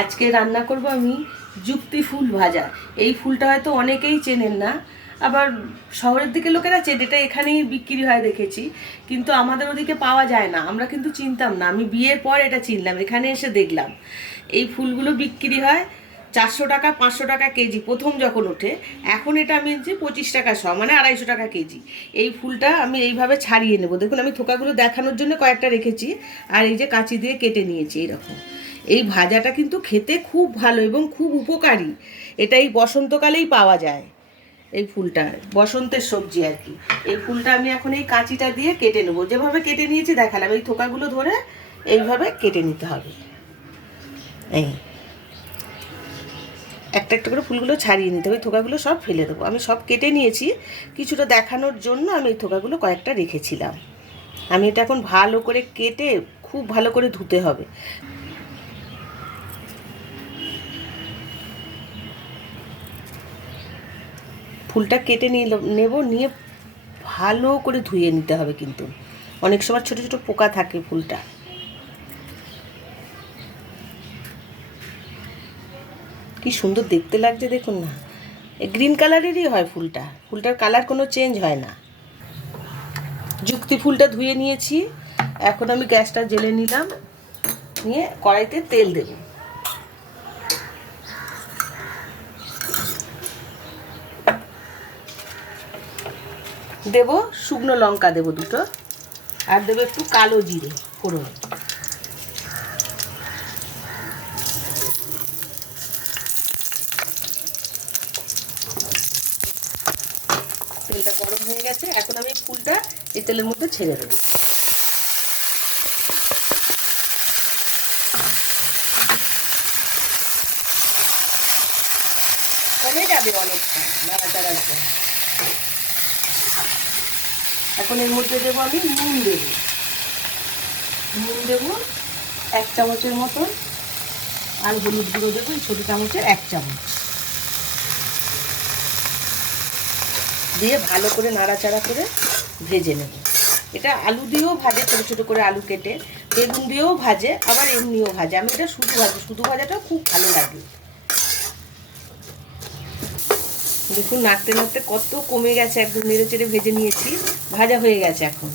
আজকে রান্না করব আমি যুক্তি ফুল ভাজা। এই ফুলটা হয়তো অনেকেই চেনেন না, আবার শহরের দিকে লোকেরা চেনে, এটা এখানেই বিক্রি হয় দেখেছি, কিন্তু আমাদের ওদিকে পাওয়া যায় না। আমরা কিন্তু চিনতাম না, আমি বিয়ের পর এটা চিনলাম, এখানে এসে দেখলাম এই ফুলগুলো বিক্রি হয় 400 টাকা 500 টাকা কেজি প্রথম যখন ওঠে। এখন এটা আমি যে 25 টাকা শ, মানে 250 টাকা কেজি। এই ফুলটা আমি এইভাবে ছাড়িয়ে নেব। দেখুন আমি থোকাগুলো দেখানোর জন্য কয়েকটা রেখেছি, আর এই যে কাঁচি দিয়ে কেটে নিয়েছি এইরকম। এই ভাজাটা কিন্তু খেতে খুব ভালো এবং খুব উপকারী। এটা এই বসন্তকালেই পাওয়া যায়। এই ফুলটা বসন্তের সবজি আর কি। এই ফুলটা আমি এখন এই কাঁচিটা দিয়ে কেটে নেবো, যেভাবে কেটে নিয়েছি দেখালাম। এই থোকাগুলো ধরে এইভাবে কেটে নিতে হবে। এই একটা একটা করে ফুলগুলো ছাড়িয়ে নিতে হবে, থোকাগুলো সব ফেলে দেবো। আমি সব কেটে নিয়েছি, কিছুটা দেখানোর জন্য আমি এই থোকাগুলো কয়েকটা রেখেছিলাম। আমি এটা এখন ভালো করে কেটে খুব ভালো করে ধুতে হবে। ফুলটা কেটে নেব, নিয়ে ভালো করে ধুয়ে নিতে হবে, কিন্তু অনেক সময় ছোটো ছোটো পোকা থাকে ফুলটা। কি সুন্দর দেখতে লাগছে দেখুন না, গ্রিন কালারেরই হয় ফুলটা, ফুলটার কালার কোনো চেঞ্জ হয় না। যুক্তি ফুলটা ধুয়ে নিয়েছি, এখন আমি গ্যাসটা জ্বেলে নিলাম, নিয়ে কড়াইতে তেল দেব। দেব শুকনো লঙ্কা দেব দুটো, আর দেবো একটু কালো জিরে ফোড়ন। তেলটা গরম হয়ে গেছে, এখন আমি ফুলটা এই তেলের মধ্যে ছেড়ে দেবো। কমে যাবে অনেকটা নাড়াচাড়ার পর। এখন এর মধ্যে দেবো আমি নুন দেবো, নুন দেবো 1 চামচের মতন, আর হলুদ গুঁড়ো দেবো এই ছোটো চামচের 1 চামচ দিয়ে ভালো করে নাড়াচাড়া করে ভেজে নেব। এটা আলু দিয়েও ভাজে, ছোটো ছোটো করে আলু কেটে, বেগুন দিয়েও ভাজে, আবার এমনিও ভাজে। আমি এটা শুধু ভাজি, শুধু ভাজাটাও খুব ভালো লাগে। দেখুন নাড়তে নাড়তে কত কমে গেছে, একদম নেড়ে চেড়ে ভেজে নিয়েছি, ভাজা হয়ে গেছে। এখন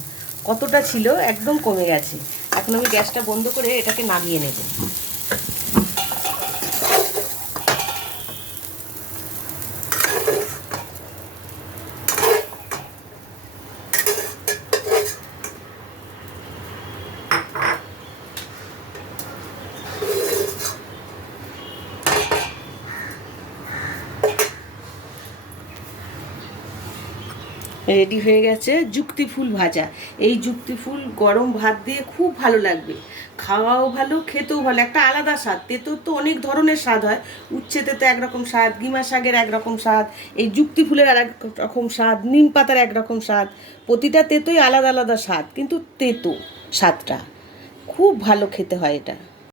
কতটা ছিল একদম কমে গেছে। এখন আমি গ্যাসটা বন্ধ করে এটাকে নামিয়ে নেব। রেডি হয়ে গেছে যুক্তি ফুল ভাজা। এই যুক্তি ফুল গরম ভাত দিয়ে খুব ভালো লাগবে, খাওয়াও ভালো, খেতেও ভালো, একটা আলাদা স্বাদ। তেঁতোর তো অনেক ধরনের স্বাদ হয়, উচ্ছে তেঁতো একরকম স্বাদ, গিমা শাকের একরকম স্বাদ, এই যুক্তি ফুলের আর এক রকম স্বাদ, নিম পাতার একরকম স্বাদ। প্রতিটা তেঁতোই আলাদা আলাদা স্বাদ, কিন্তু তেঁতো স্বাদটা খুব ভালো খেতে হয় এটা।